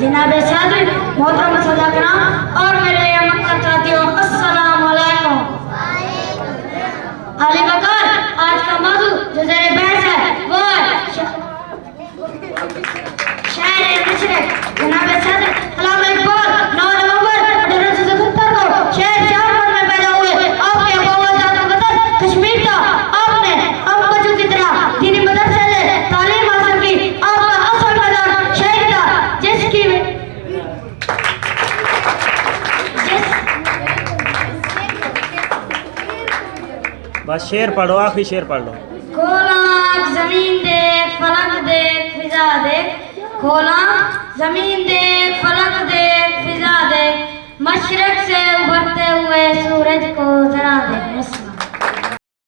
जनाब सदर मोहतरम सदाकना और मेरे मक्का साथियों, अस्सलाम वालेकुम। अली बकर, आज का मौजू जो ज़ेरे बहस है वो शहर मशरक। जनाब सदर सलाम इकबाल 9 नवंबर 1877 को शहर शाहपुर में पैदा हुए। आपके अबूजाद का वतन कश्मीर था। आपने हम बच्चों की तरह दीनी मदरसे से तालीम हासिल की। आपका असल मैदान शहर था, जिसकी बस शेर पढ़ो, आखिरी शेर पढ़ लो। खोलाक जमीन देख, फलक देख, फिजा देख। खोलाक जमीन देख, फलक देख, फिजा देख। मशरक से उभरते हुए सूरज को